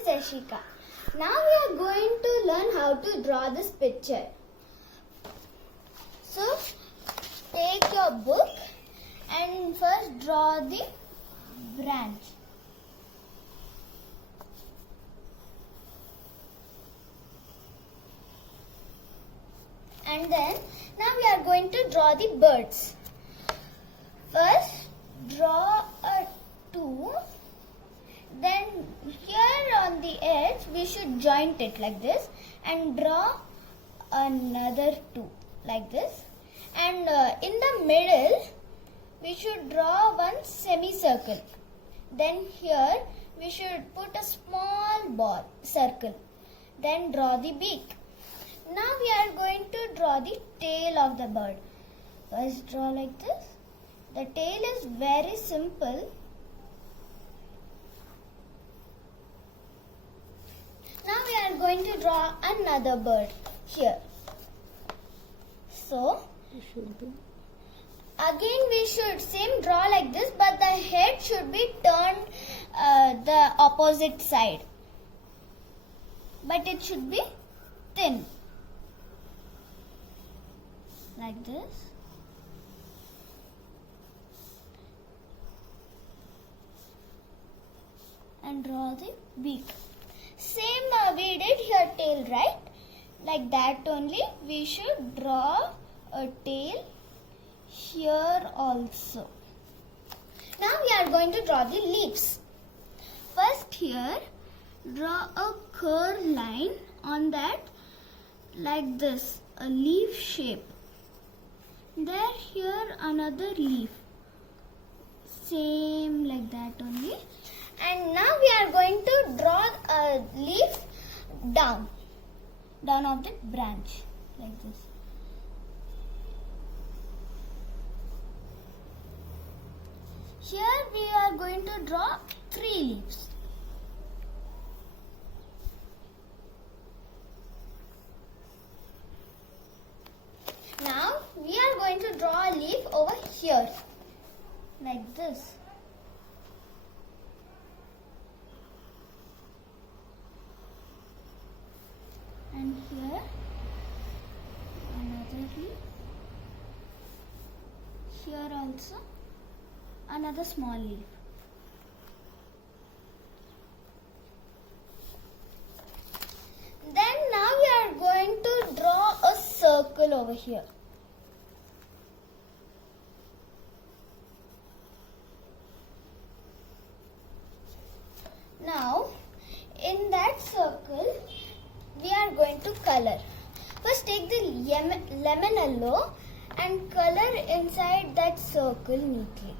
is Ashika. Now we are going to learn how to draw this picture. So take your book and first draw the branch. And then now we are going to draw the birds. First draw a 2. Then here on the edge we should joint it like this and draw another 2 like this. And in the middle we should draw one semicircle. Then here we should put a small circle. Then draw the beak. Now we are going to draw the tail of the bird. First draw like this. The tail is very simple. Now we are going to draw another bird here. So again we should same draw like this, but the head should be turned the opposite side. But it should be thin. Like this. And draw the beak. Same we did here tail, right? Like that only we should draw a tail here also. Now we are going to draw the leaves. First here draw a curved line on that like this, a leaf shape. There here another leaf. Same like that only. And now we are going to draw a leaf down of the branch like this. Here we are going to draw 3 leaves. Now we are going to draw a leaf over here like this. And here another leaf. Here also another small leaf. Then now we are going to draw a circle over here. Now in that circle we are going to color. First take the lemon yellow and color inside that circle neatly.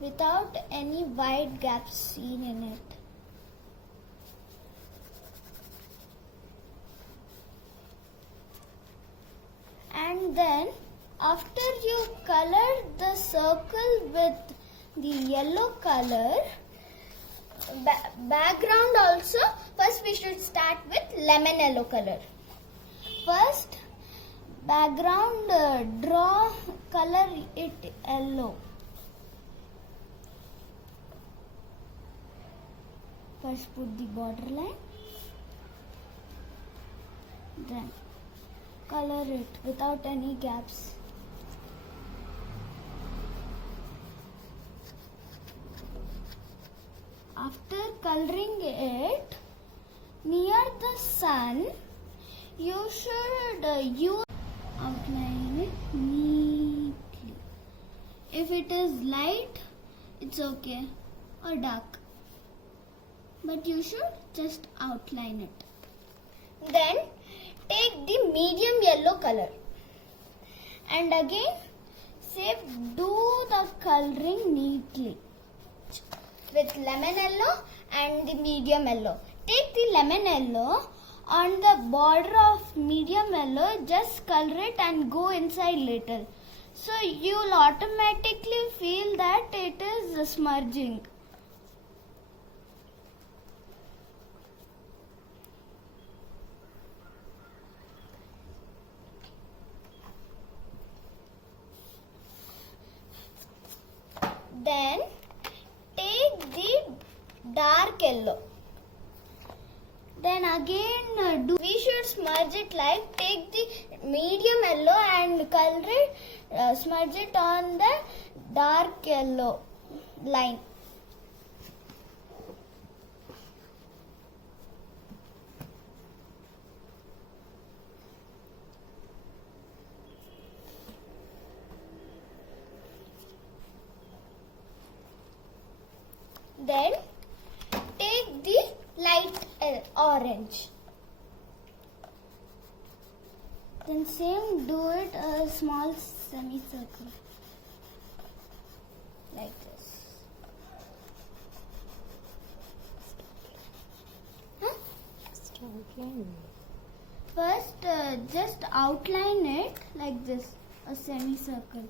Without any wide gaps seen in it. And then after you color the circle with the yellow color, background also, first we should start with lemon yellow color. First background color it yellow. First put the border line, then color it without any gaps. After coloring it, near the sun, you should use outline it neatly. If it is light, it's okay, or dark. But you should just outline it. Then take the medium yellow color and again do the coloring neatly with lemon yellow and the medium yellow. Take the lemon yellow on the border of medium yellow, just color it and go inside little. So you'll automatically feel that it is smudging. Then take the dark yellow. Then again we should smudge it like take the medium yellow and color it, smudge it on the dark yellow line. Then take the light orange. Then same do it a small semicircle like this. Huh? First just outline it like this, a semicircle.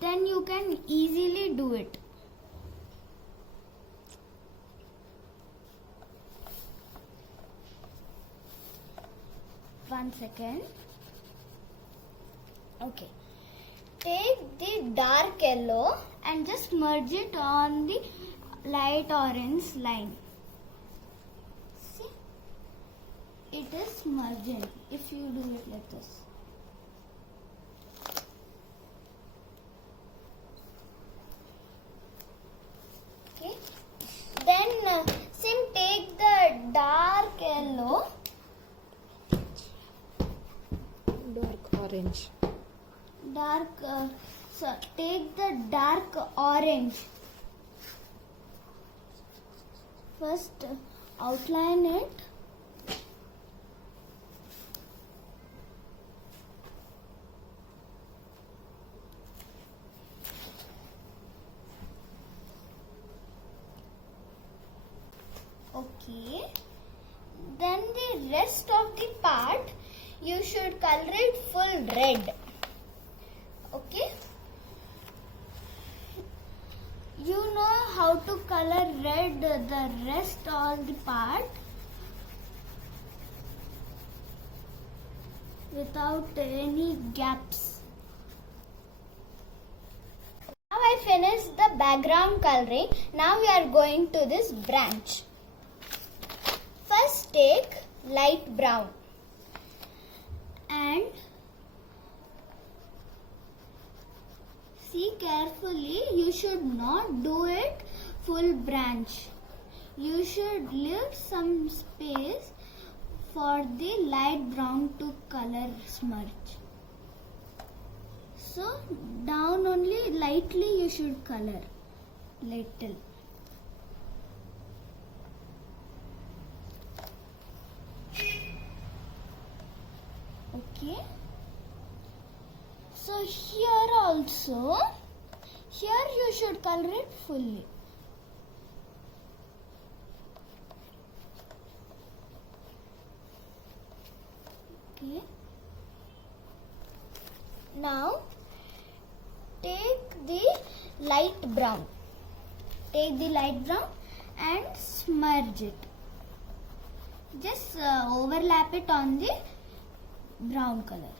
Then you can easily do it. One second. Okay. Take the dark yellow and just merge it on the light orange line. See? It is merging if you do it like this. Okay. Then Sim, take the dark yellow. Orange. Take the dark orange. First outline it. Okay. Then the rest of the part you should color it full red. Okay. You know how to color red the rest of the part without any gaps. Now I finished the background coloring. Now we are going to this branch. First take light brown and see carefully, you should not do it full branch. You should leave some space for the light brown to color smudge. So down only lightly you should color, little. Okay. So here also, here you should color it fully. Okay. Now take the light brown. Take the light brown and smudge it. Just overlap it on the brown color.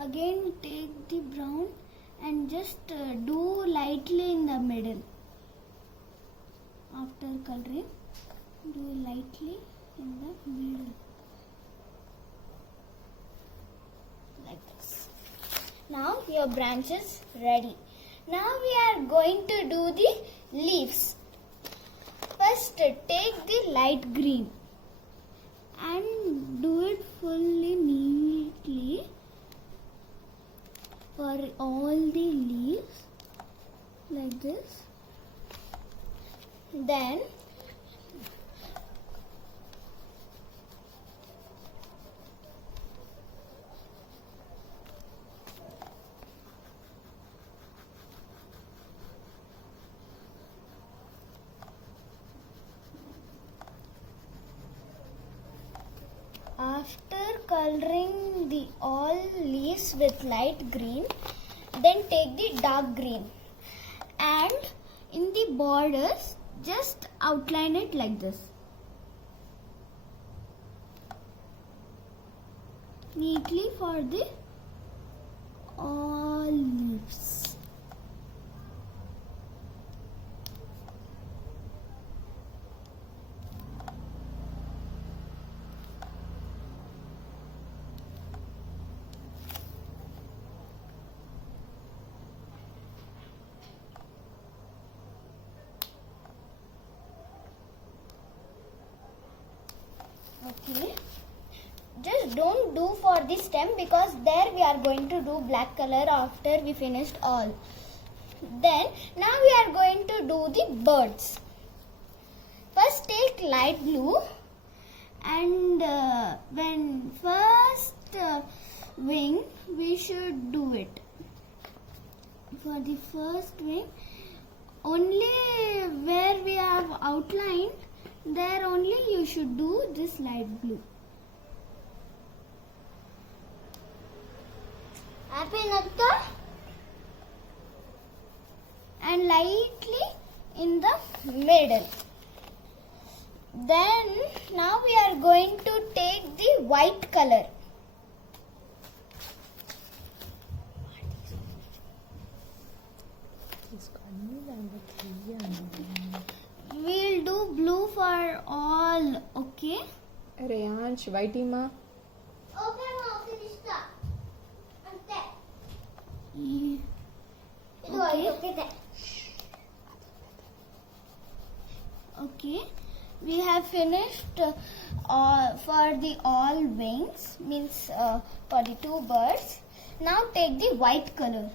Again take the brown and just do lightly in the middle. After coloring, do lightly in the middle. Like this. Now your branch is ready. Now we are going to do the leaves. First take the light green and do it fully neatly for all the leaves like this. Then coloring the all leaves with light green, then take the dark green and in the borders just outline it like this. Neatly for the all leaves. Okay. Just don't do for the stem because there we are going to do black color after we finished all. Then now we are going to do the birds. First take light blue and when first wing we should do it. For the first wing only where we have outlined there only you should do this light blue. And lightly in the middle. Then now we are going to take the white color. We'll do blue for all, okay? Reyansh, whitey ma. Okay, we have finished for the all wings, means for the two birds. Now take the white color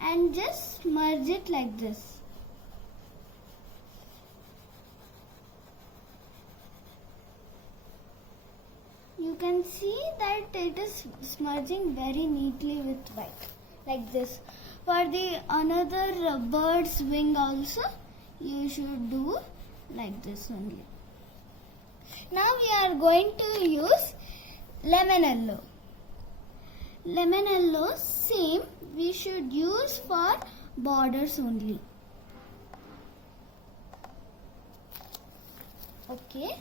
and just merge it like this. You can see that it is smudging very neatly with white, like this. For the another bird's wing also, you should do like this only. Now we are going to use lemon yellow. Lemon yellow, same, we should use for borders only. Okay,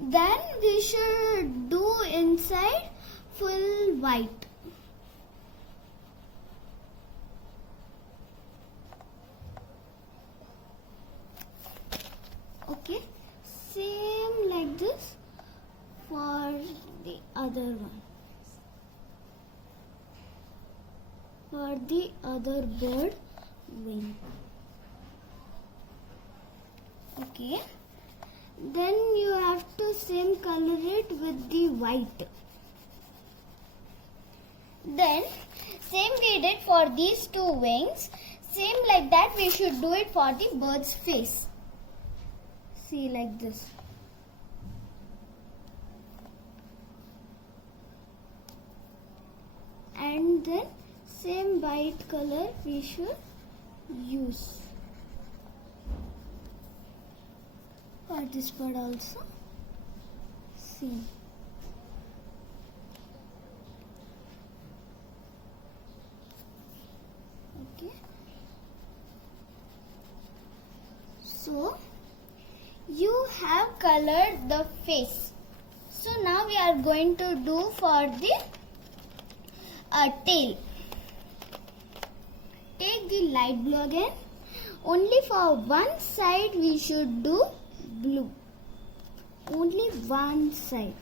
then we should do inside full white. Okay, same like this for the other one. For the other bird wing. Okay. Then you have to same color it with the white. Then same we did for these two wings. Same like that we should do it for the bird's face. See, like this. And then same white color we should use. For this bird also, same. Okay. So, you have colored the face. So now we are going to do for the tail. Take the light blue again. Only for one side we should do blue. Only one side.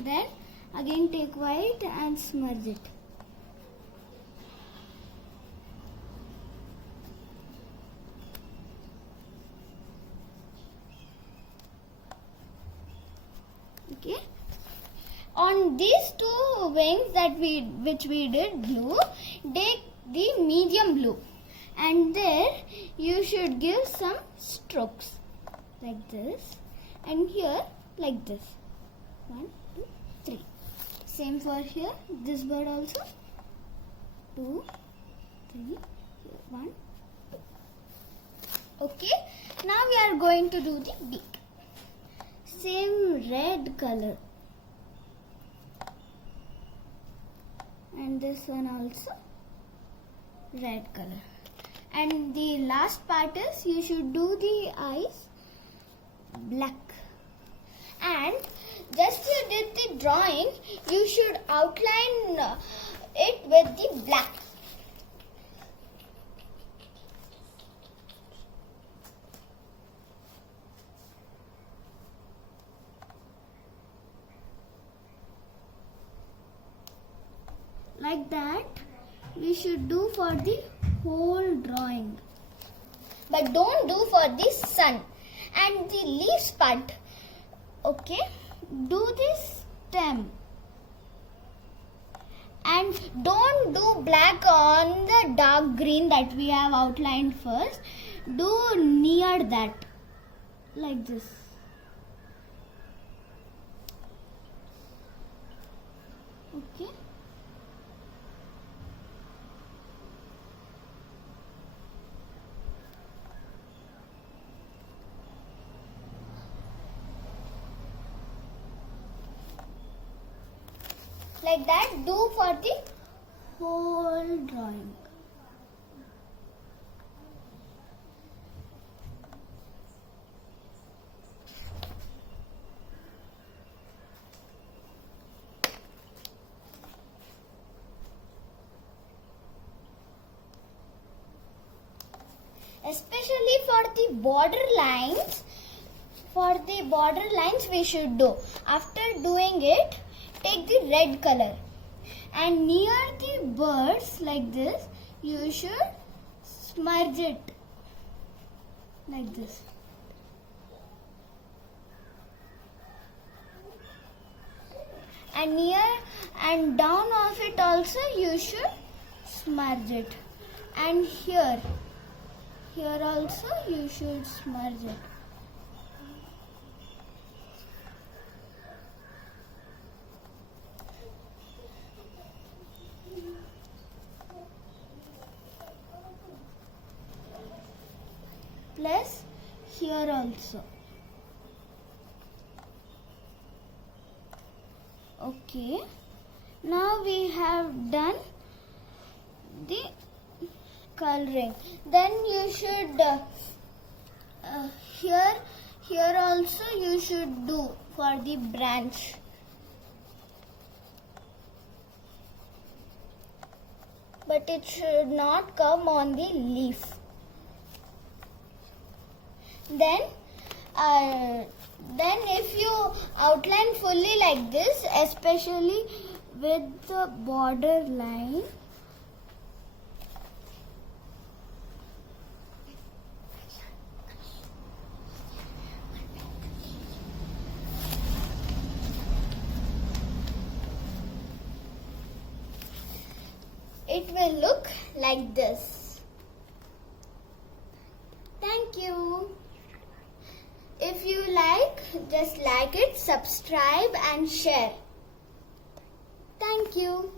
Then again take white and smudge it. Okay. On these two wings which we did blue, take the medium blue. And there you should give some strokes like this and here like this. 1, 2, 3. Same for here, this bird also. 2, 3, here 1, 2. Okay, now we are going to do the beak. same red color. And this one also red color. And the last part is you should do the eyes black. And just you did the drawing, you should outline it with the black. Like that we should do for the whole drawing. But don't do for the sun and the leaves part. Okay, do this stem. And don't do black on the dark green that we have outlined first. Do near that, like this. Okay. Like that, do for the whole drawing. Especially for the border lines, we should do. After doing it, take the red color, and near the birds like this you should smudge it like this. And near and down of it also you should smudge it. And here also you should smudge it. Plus here also. Okay, now we have done the coloring. Then you should here also you should do for the branch. But it should not come on the leaf. Then if you outline fully like this, especially with the border line, it will look like this. Thank you. If you like, just like it, subscribe and share. Thank you.